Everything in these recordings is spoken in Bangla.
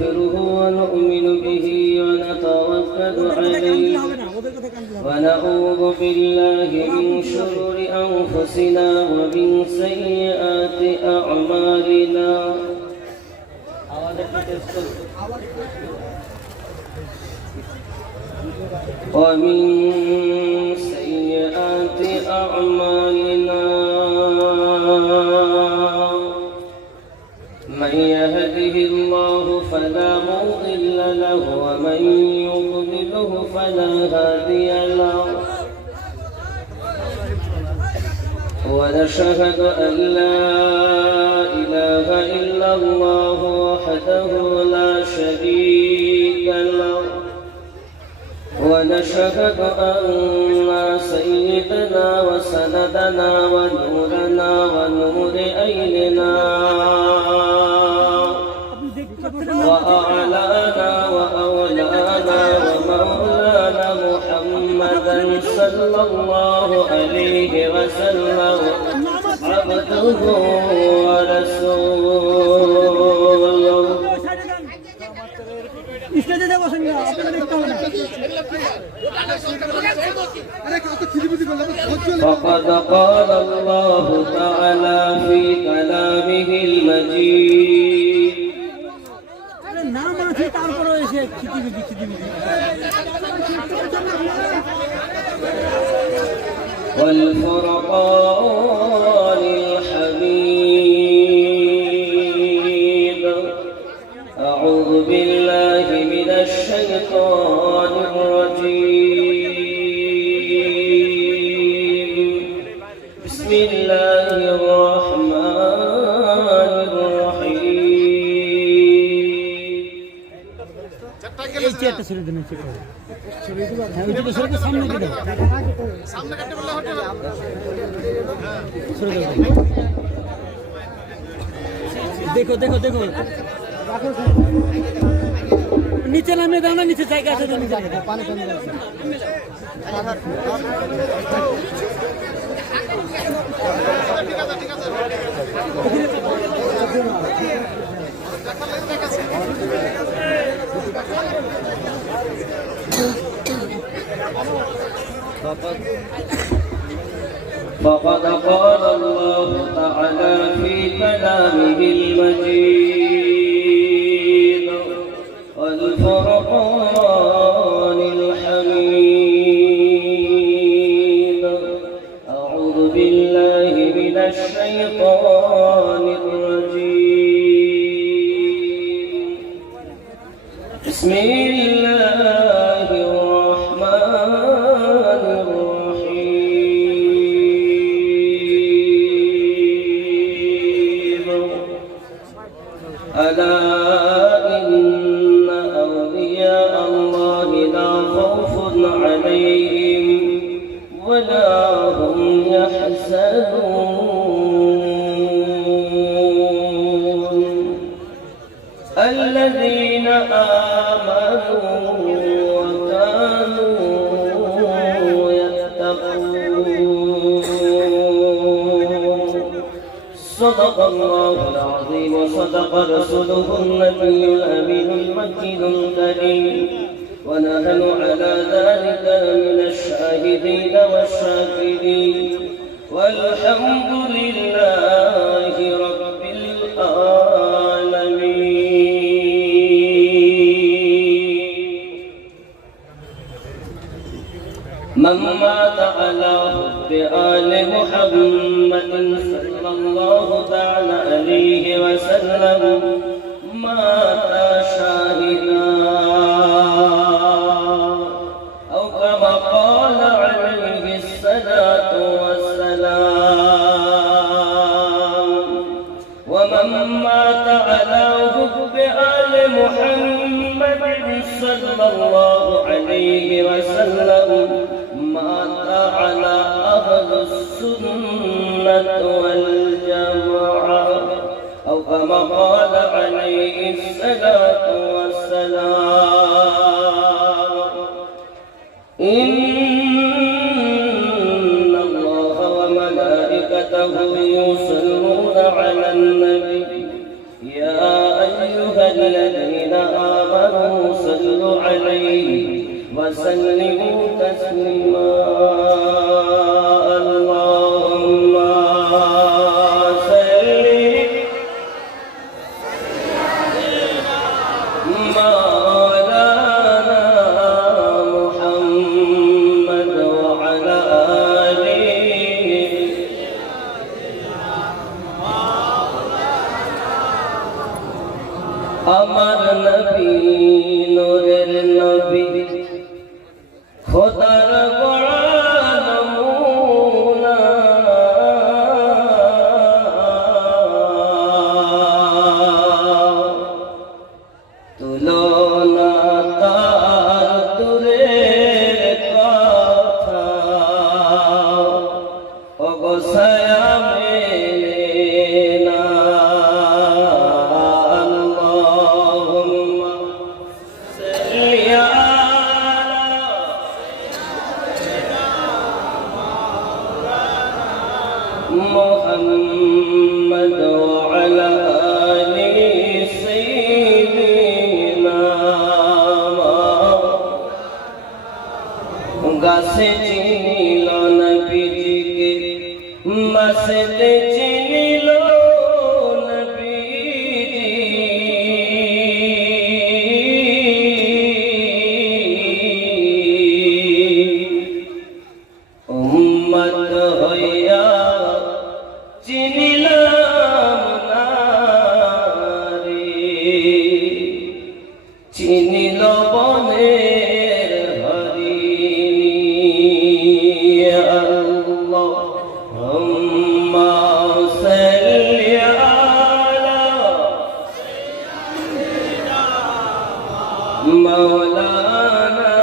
نستغفره ونؤمن به ونتوكل عليه ونعوذ بالله من شرور أنفسنا ومن سيئات أعمالنا من يهده الله فلا مضل له ومن يضلله فلا هادي له ونشهد أن لا إله إلا الله وحده لا شريك له ونشهد أن سيدنا وسندنا ونورنا ونور أيننا وأعلانا وأولانا ومولانا محمدا صلى الله عليه وسلم عبده ورسوله فقد قال الله تعالى في كلامه المجيد والفرقان الحميد أعوذ بالله من الشيطان الرجيم بسم الله الرحمن الرحيم देखो देखो देखो नीचे नामे दाओ ना नीचे जाएगा तो नीचे पानी فقد قال الله تعالى في كلامه المجيد والفرقان الحميد أعوذ بالله من الشيطان الرجيم بسم الله الرحمن الرحيم ألا إن أولياء الله لا خوف عليهم ولا هم يحزنون الذين آمنوا وكانوا يتقون صدق الله العظيم وصدق رسوله النبي الأمين المكين الكريم ونحن على ذلك من الشاهدين والشاكرين والحمد لله رب العالمين. من مات على حب آل محمد صلى الله تعالى عليه وسلم مات شاهدا أو كما قال عليه الصلاة والسلام. ومن مات على حب آل محمد صلى الله عليه وسلم مات على أهل السنة والجماعة أو كما قال عليه الصلاة والسلام. إن الله وملائكته يصلون على النبي يا أيها الذين الذين آمنوا صلوا عليه وسلموا تسليما اللهم صل مولانا محمد وعلى آله আমার নবী নূরের নবী খোদার বড় নমুনা তুলনা তার দূরের কথা অবসায়া মেলে না আল্লাহুম্মা সাল্লি محمد وعلى آل سيدنا গাছে চিনিল নবীজিকে মাসেতে চিনিল নবীজি উম্মত হইয়া চিনিলাম না রে চিনিল বনের হরিণী আল্লাহুম্মা সাল্লি আলা মাওলানা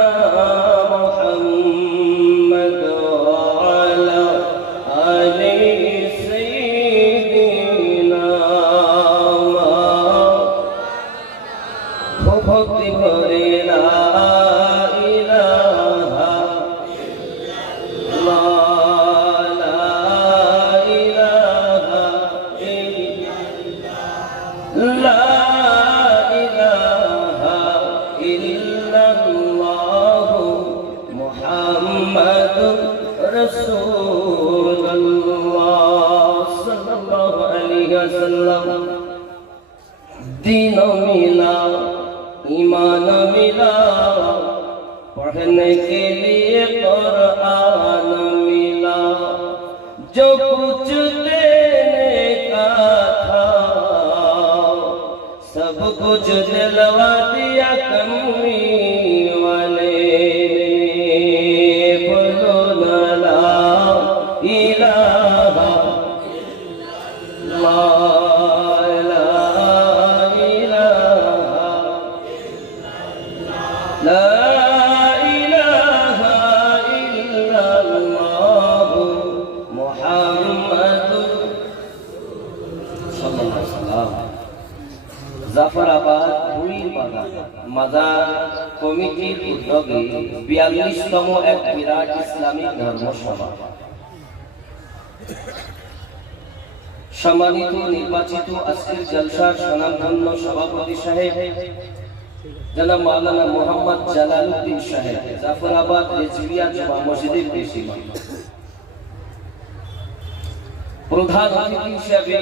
মুহাম্মদ ওয়া আলা আলি ভক্তি ভরে লা ইলাহা ইল্লাল্লাহ লা ইলাহা ইল্লাল্লাহ লা ইলাহা ইল্লাল্লাহ মুহাম্মাদুর রাসূলুল্লাহ সাল্লাল্লাহু আলাইহি ওয়াসাল্লাম दीन मिला ईमान मिला पढ़ने के लिए कुरान मिला जो कुछ देने का था सब कुछ दिलवा दिया कमी वाले ने बोलो ना ला इलाहा इल्लल्लाह لا إله إلا الله محمد صلى الله عليه وسلم জাফরাবাদ ভুইপাড়া মাজার কমিটির উদ্যোগে 42তম এক বিরাট ইসলামিক ধর্মসভা সম্মানিত নির্বাচিত আজকের জলসার স্বনামধন্য সভাপতি সাহেব জনাব মাওলানা মোহাম্মদ জালালউদ্দিন সাহেব জাফরাবাদ রেজবিয়া জুমা মসজিদের প্রেসিডেন্ট প্রধান অতিথি হিসেবে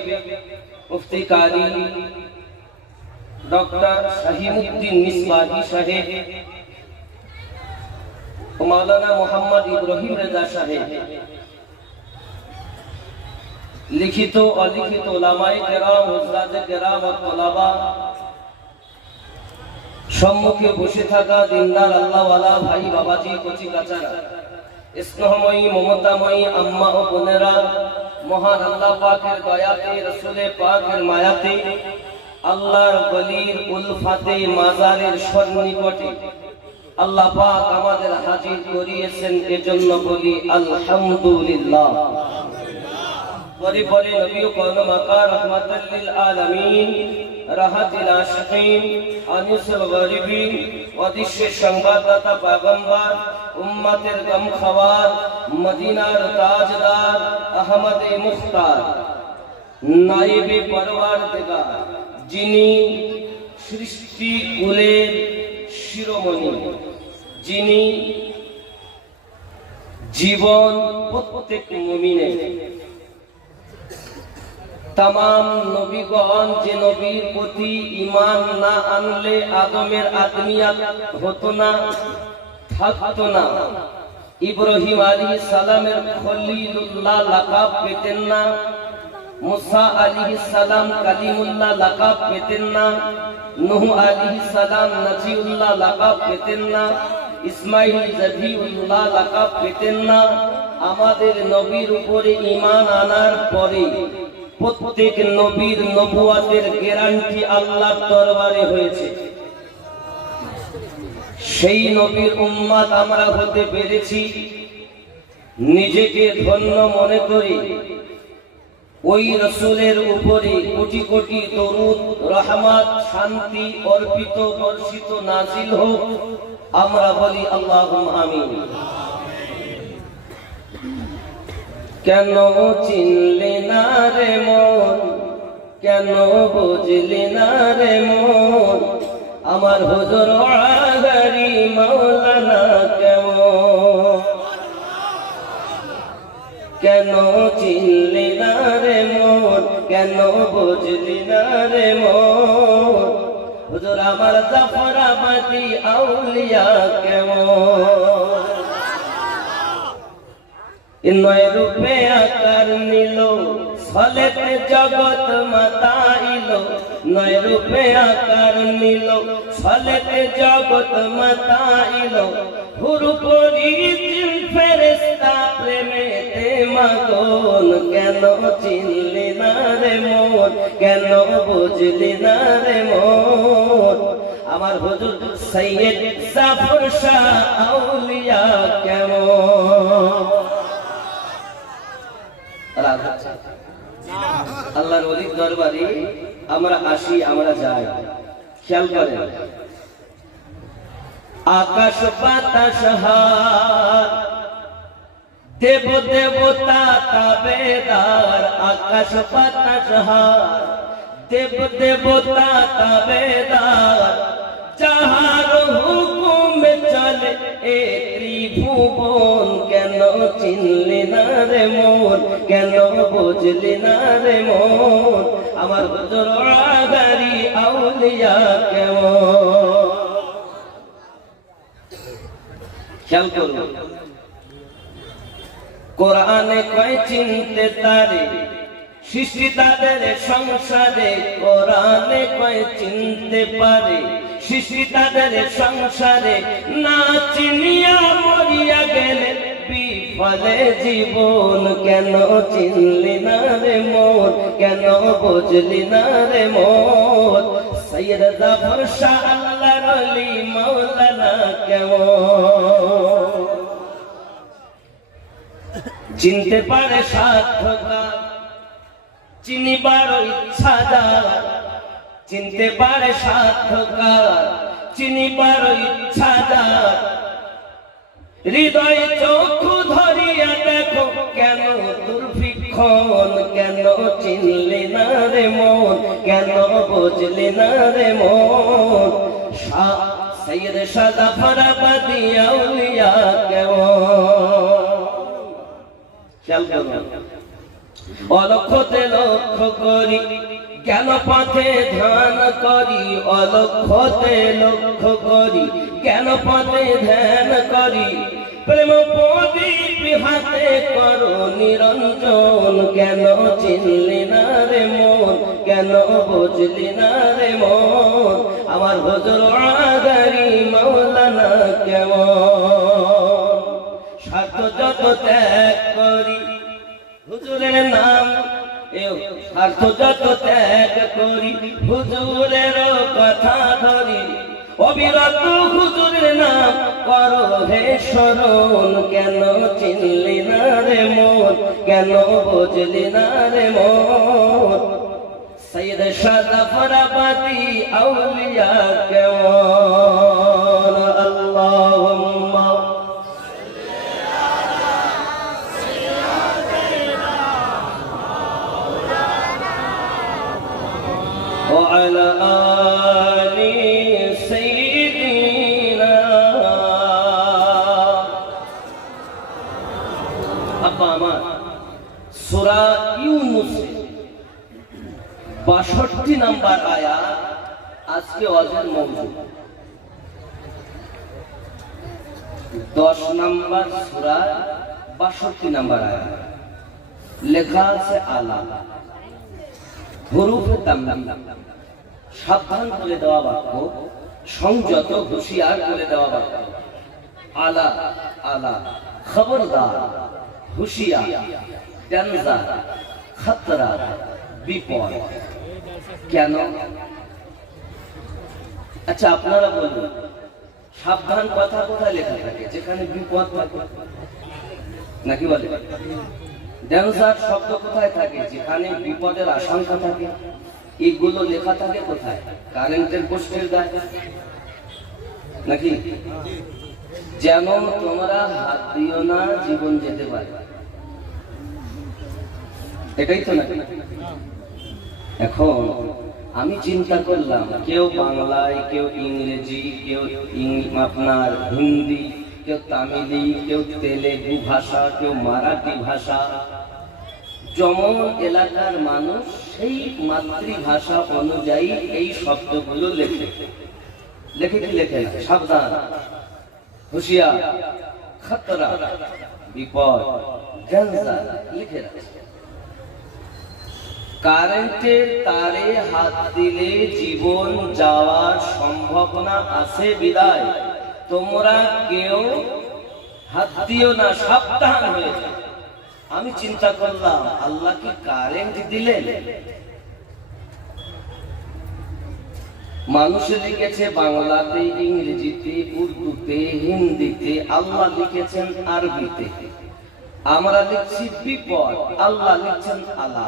মুফতি কারি ডক্টর শাহিমউদ্দিন মিসবাহি সাহেব ও মাওলানা মোহাম্মদ ইব্রাহিম রেজা সাহেব লিখিত অলিখিত উলামায়ে কেরাম হুজরাতে কেরাম ও তোলাবা সম্মুখে বসে থাকা দিনদার আল্লাহওয়ালা ভাই বাবাজি কচি কাচারা স্নেহময়ী মমতাময়ী আম্মা ও বোনেরা মহান আল্লাহ পাকের দয়াতে রাসূলে পাকের মায়াতে আল্লাহর ওলির উলফাতে মাজারের সন্নিকটে আল্লাহ পাক আমাদের হাজির করিয়েছেন এজন্য বলি আলহামদুলিল্লাহ পরে পরে নবী ও কোন মাকা রাহমাতুল লিল আলামিন রাহাতিল আশিকিন আনিসুল গরিবিন ওয়াদিশের সংবাদদাতা পয়গম্বর উম্মতের গমখওয়ার মদিনার তাজদার আহমদে মুখতার নায়েবে পরওয়ারদিগার যিনি সৃষ্টি কুলের শিরোমণি, যিনি জীবন প্রত্যেক মুমিনের, तमाम নবীগণ যে নবীর প্রতি ঈমান না আনলে আদমের আদমিয়াত হতো না, থাকতো না। ইব্রাহিম আলাইহিস সালামের খলিলুল্লাহ লাকাব পেতেন না, মুসা আলাইহিস সালাম কালিমুল্লাহ লাকাব পেতেন না, নূহ আলাইহিস সালাম নাজিউল্লাহ লাকাব পেতেন না, ইসমাঈল জাবিউল্লাহ লাকাব পেতেন না। আমাদের নবীর উপরে ঈমান আনার পরে প্রত্যেক নবীর নবুয়াতের গ্যারান্টি আল্লাহর দরবারে হয়েছে। সেই নবীর উম্মত আমরা হতে পেরেছি, নিজেকে ধন্য মনে করি। ওই রাসূলের উপরে কোটি কোটি দরুদ, রহমত, শান্তি অর্পিত, বর্ষিত, নাজিল হোক। আমরা বলি আল্লাহুম্মা আমিন। কেন চিনলে না রে মন, কেন বুঝলে না রে মন, আমার হুজুর আগারি মাওলানা কেমন। কেন চিনলে না রে মন, কেন বুঝলে না রে মন, হুজুর আমার জাফরাবাদী আউলিয়া কেমন। নয় রূপে আকার নিল, ছলেতে জগৎ মাতাইল। নয় রূপে আকার নিল, ছলেতে জগৎ মাতাইল। হুরু পরি জিন ফেরেশতা প্রেমেতে মাগন। কেন চিনলি না রে মন, কেন বুঝলি না রে মন, আমার হুজুর সৈয়দ জাফর শাহ আউলিয়া কেমন। আল্লাহর ওলির দরবারে আমরা আসি, আমরা যাই। খেয়াল করেন, আকাশ বাতাস হার, দেব দেবতা তাবেদার। আকাশ বাতাস হার, দেব দেবতা তাবেদার। যাহার হুকুমে চলে এ ত্রিভুবন। কেন চিনলি না রে মন, কেন বুঝলি না রে মন, আমার হুজুর আগারি আউলিয়া কেমন। খেয়াল করুন, কোরআনে কয় চিনতে তারে সৃষ্টি তাদের সংসারে। কোরআনে কয় চিনতে পারে সৃষ্টি তাদের সংসারে। না চিনিয়া মরিয়া গেলে বিফলে জীবন। কেন চিনলি না রে মন, কেন বুঝলি না রে মন, সৈয়দ জাফর শাহ আল্লাহর ওলি মাওলানা কেমন। চিনতে পারে সাধকার, চিনিবার ইচ্ছাদার। চিনতে পারে সাধকার, চিনিবার ইচ্ছাদার। হৃদয় চক্ষু ধরিয়া দেখো কেন দুর্ভিক্ষণ। কেন চিনলি না রে মন, কেন বুঝলি না রে মন, সৈয়দ শাহ জাফরাবাদী আউলিয়া কেমন। খেয়াল করুন, অলক্ষতে লক্ষ্য করি, জ্ঞান পথে ধ্যান করি। অলক্ষতে লক্ষ্য করি, জ্ঞান পথে ধ্যান করি। প্রেম প্রদীপ হাতে করো নিরঞ্জন। কেন চিনলি না রে মন, কেন বুঝলি না রে মন, আমার হুজুর আগারি মাওলানা কেমন। স্বার্থ যত ত্যাগ করি হুজুরের নাম, স্বার্থ যত ত্যাগ করি হুজুরের কথা ধরি। অবিরত হুজুরের নাম করো হে স্মরণ। কেন চিনলি না রে মন, কেন বুঝলি না রে মন, সৈয়দ শাহ জাফরাবাদী আউলিয়া কেমন। আল্লাহুম্মা وعلى آل سيدنا আব্বা আমার সূরা ইউনূস 62 নম্বর আয়াত আজকে ওয়াজের মওজু। 10 নম্বর সূরা 62 নম্বর আয়াত লেখা আছে আলা, হুরুফে তামলিল, সাবধান করে দেওয়া বাক্য, সংযত হুঁশিয়ার করে দেওয়া বাক্য। আলা আলা, খবরদার, হুঁশিয়ার, ডেঞ্জার, খতরা, বিপদ। কেন? আচ্ছা আপনারা বলুন, সাবধান কথা কোথায় লেখা থাকে? যেখানে বিপদ থাকে নাকি বলে? ডেঞ্জার শব্দ কোথায় থাকে? যেখানে বিপদের আশঙ্কা থাকে। এগুলো লেখা থাকে কোথায়? কারেন্টের পোস্টের গায়ে নাকি? যেন তোমরা হাত দিও না, জীবন যেতে পারে, এটাই তো নাকি? এখন আমি চিন্তা করলাম, কেউ বাংলায়, কেউ ইংরেজি, কেউ আপনার হিন্দি, কেউ তামিলি, কেউ তেলেগু ভাষা, কেউ মারাঠি ভাষা। যেমন এলাকার মানুষ সেই মাতৃভাষা অনুযায়ী এই শব্দগুলো লেখে। লেখে কি লেখে? সাবধান, হুঁশিয়ার, খতরা, বিপদ, ডেঞ্জার লিখে রাখে। কারেন্টের তারে হাত দিলে জীবন যাওয়ার সম্ভাবনা আছে বিদায় তোমরা কেউ হাত দিও না, সাবধান হয়ে যাও। আমি চিন্তা করলাম, আল্লাহ কি কারেন্ট দিলেন? মানুষে লিখেছে বাংলাতে, ইংরেজিতে, উর্দুতে, হিন্দিতে, আল্লাহ লিখেছেন আরবিতে। আমরা লিখছি বিপদ, আল্লাহ লিখছেন আলা।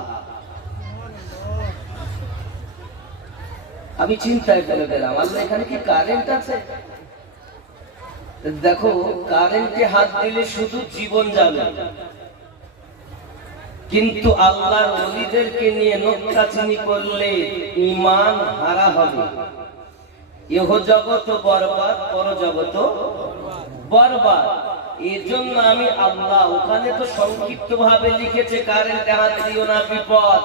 আমি চিন্তায় করে গেলাম, আল্লাহ এখানে কি কারেন্ট আছে? দেখো, কারেন্টে হাত দিলে শুধু জীবন যাবে, কিন্তু আল্লাহর ওলিদেরকে নিয়ে নোক্তাচিনি করলে ঈমান হারা হবে। ইহ জগৎ বরবাদ, পর জগৎ বরবাদ। এর জন্য আমি আল্লাহ, ওখানে তো সংক্ষিপ্ত ভাবে লিখেছে কারেন্টে হাত দিও না, বিপদ।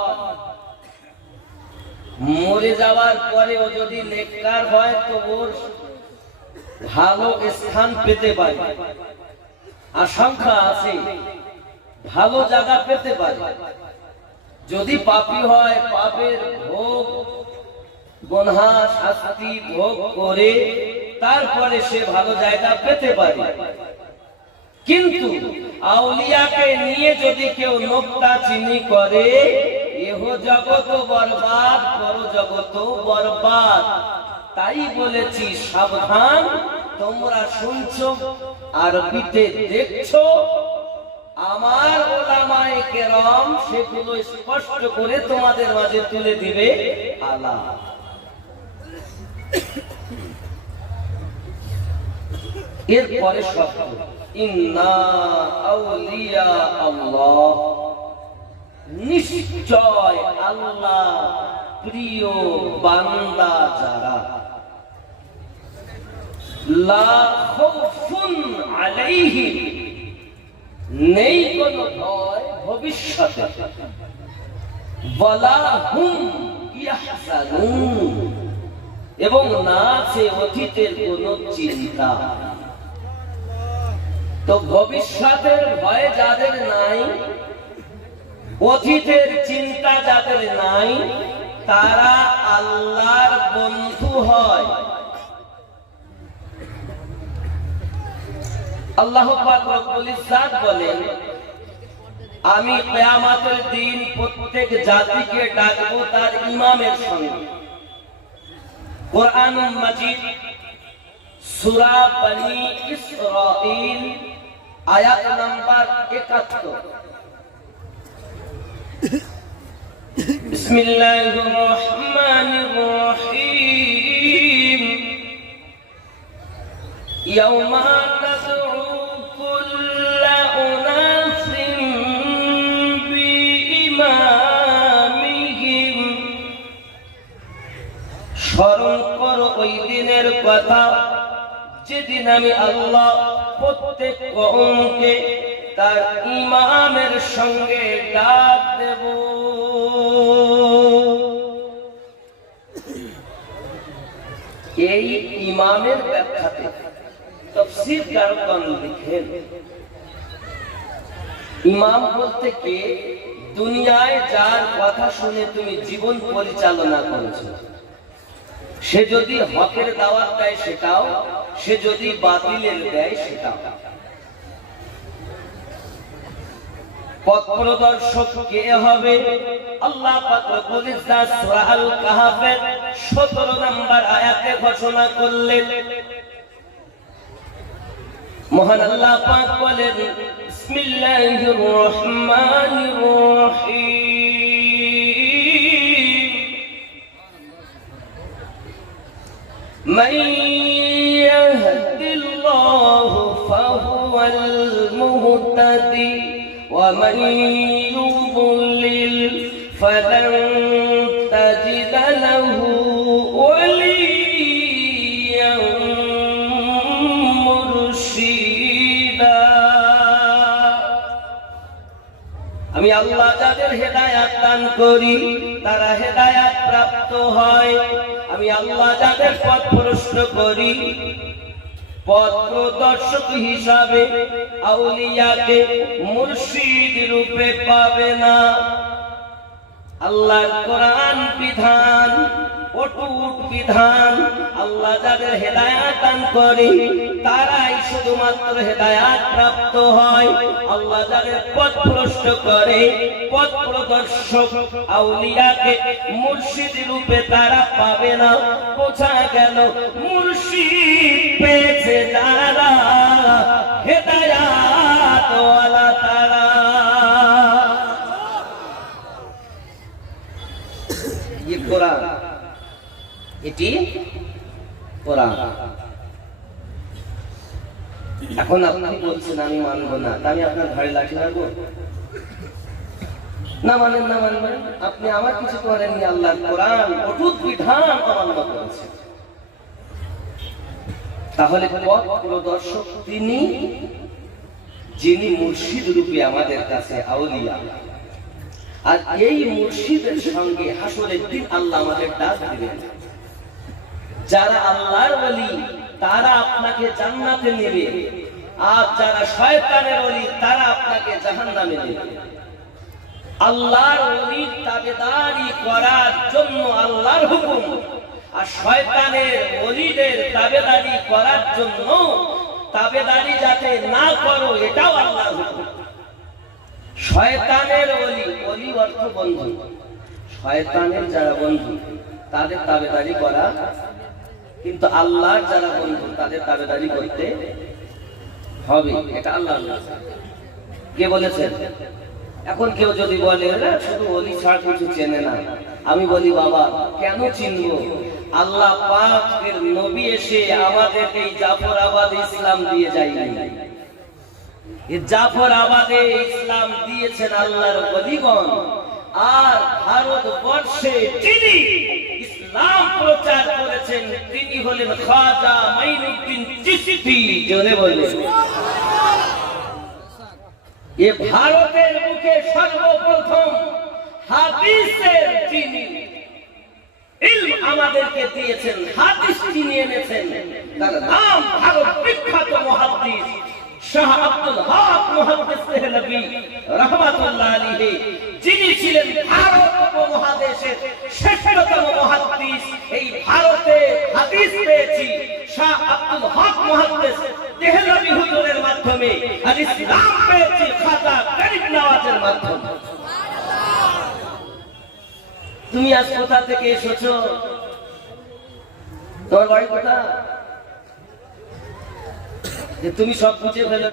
মরে যাওয়ার পরেও যদি নেককার হয় তো ওর ভালো স্থান পেতে পারে, আশঙ্কা আছে, ভালো জায়গা পেতে পারে। যদি পাপী হয়, পাপের ভোগ, গুনাহ শাস্তি ভোগ করে তারপরে সে ভালো জায়গা পেতে পারে। কিন্তু আউলিয়াকে নিয়ে যদি কেউ নোক্তাচিনি করে, এহ জগৎ বরবাদ, পর জগৎ বরবাদ। তাই বলেছি সাবধান, তোমরা শুনছো, আরবিতে দেখছো, আমার উলামায়ে কেরাম সেগুলো স্পষ্ট করে তোমাদের মাঝে তুলে দিবে। আলা, এরপরে শব্দ ইন্না আউলিয়া আল্লাহ, নিশ্চয় আল্লাহ প্রিয় বান্দা যারা, লা খাউফুন আলাইহিম, নেই কোনো ভয় ভবিষ্যতে, ওয়ালা হুম ইয়াহজানুন, এবং না আছে অতীতের কোনো চিন্তা। তো ভবিষ্যতের ভয় যাদের নাই, অতীতের চিন্তা যাদের নাই, তারা আল্লাহর বন্ধু হয়। আল্লাহ পাক রব্বুল ইজ্জাত বলেন, আমি কিয়ামতের দিন প্রত্যেক জাতিকে ডাকবো তার ইমামের সঙ্গে। কুরআনুল মাজিদ সূরা বনি ইসরাঈল আয়াত নাম্বার 71। বিসমিল্লাহির রহমানির রহিম। ইয়াওমা নাদউ কুল্লা উনাসিন বিইমামিহিম, স্মরণ করো ওই দিনের কথা যেদিন আমি আল্লাহ প্রত্যেক কওমকে তার ইমামের সঙ্গে ডাক দেব। এই ইমামের ব্যাখ্যাতে তাফসীরকারগণ লিখেন, ইমাম বলতে কে? দুনিয়ায় যার কথা শুনে তুমি জীবন পরিচালনা করেছো, সে যদি হকের দাওয়াত দেয় সেটাও, সে যদি বাতিলের দেয় সেটাও। পথ প্রদর্শক কে হবে? আল্লাহ পাক রব্বুল ইজ্জাত সূরা আল কাহফের 17 নম্বর আয়াতে ঘোষণা করলেন। মহান আল্লাহ পাক বলেন, বিসমিল্লাহির রহমানির রহিম, মান ইয়াহদিল্লাহু ফাহুয়াল মুহতাদি ওয়া মান ইউদ্লিল ফালান তাজিদা লাহু ওয়ালিয়্যান মুরশিদা। আমি আল্লাহ যাদের হেদায়াত দান করি তারা হেদায়াত প্রাপ্ত হয়, আমি আল্লাহ যাদের পথ ভ্রষ্ট করি পথ প্রদর্শক হিসাবে আউলিয়াকে মুর্শিদ রূপে পাবে না। আল্লাহর কোরআন বিধান, অটুট বিধান, আল্লাহ যাদের হেদায়াত দান করে তারাই শুধুমাত্র হেদায়াত প্রাপ্ত হয়। আল্লাহ যাদের পথ ভ্রষ্ট করে পথ প্রদর্শক আউলিয়াকে মুর্শিদ রূপে তারা পাবে না। বোঝা গেল মুর্শিদ পেয়েছে যারা হেদায়াত ওয়ালা তারা। ये कुरान, এটি কোরআন। এখন আপনি বলছেন আমি মানবো না, আমি আপনার ঘরে লাঠি মারবো? না মানেন না মানবেন, আপনি আমার কিছু করেননি। আল্লাহর কোরআন অটুট বিধান অমান্য করেছেন। তাহলে পথ প্রদর্শক তিনি, যিনি মুর্শিদ রূপে আমাদের কাছে আউলিয়া। আর এই মুর্শিদের সঙ্গে হাসরের দিন আল্লাহ আমাদের ডাক দিবেন। যারা আল্লাহর ওলি তারা আপনাকে জান্নাতে নেবে, আর যারা শয়তানের ওলি তারা আপনাকে জাহান্নামে নেবে। আল্লাহর ওলির তাবেদারি করার জন্য আল্লাহর হুকুম, আর শয়তানের ওলিদের তাবেদারি করার জন্য তাবেদারি যাতে না করো এটাও আল্লাহর হুকুম। শয়তানের ওলি, ওলি অর্থ বন্ধু, শয়তানের যারা বন্ধু তাদের তাবেদারি করা, কিন্তু আল্লাহর যারা বন্ধু তাদের তাবেদারি করতে হবে, এটা আল্লাহ কে বলেছেন। এখন কেউ যদি বলে শুধু ওলি ছাড়া কিছু চেনে না, আমি বলি বাবা কেন চিনবো? আল্লাহ পাকের নবী এসে আমাদের এই জাফরাবাদে ইসলাম দিয়ে যায়নি। জাফরাবাদে ইসলাম দিয়েছেন আল্লাহর ওলিগণ, আর ভারতবর্ষে যিনি ইসলাম প্রচার করেছেন তিনি হলেন খাজা মাইনুদ্দিন চিশতি। জোরে বলেন এ ভারতের মুখে সর্বপ্রথম হাদিসের যিনি ইলম আমাদেরকে দিয়েছেন, হাদিস যিনি এনেছেন, তার নাম ভারত বিখ্যাত মুহাদ্দিস শাহ আব্দুল হক মুহাদ্দিস দেহলভী রাহমাতুল্লাহ আলাইহি, যিনি ছিলেন ভারত উপমহাদেশের শ্রেষ্ঠতম মুহাদ্দিস। এই ভারতে হাদিস পেয়েছি শাহ আব্দুল হক মুহাদ্দিস দেহলভী হুজুরের মাধ্যমে, আর ইসলাম পেয়েছি খাজা গরিব নওয়াজের মাধ্যমে। তুমি আজ কোথা থেকে এসেছো? তোমার বাড়ি কোথা? যে তুমি সব বুঝে ফেলো।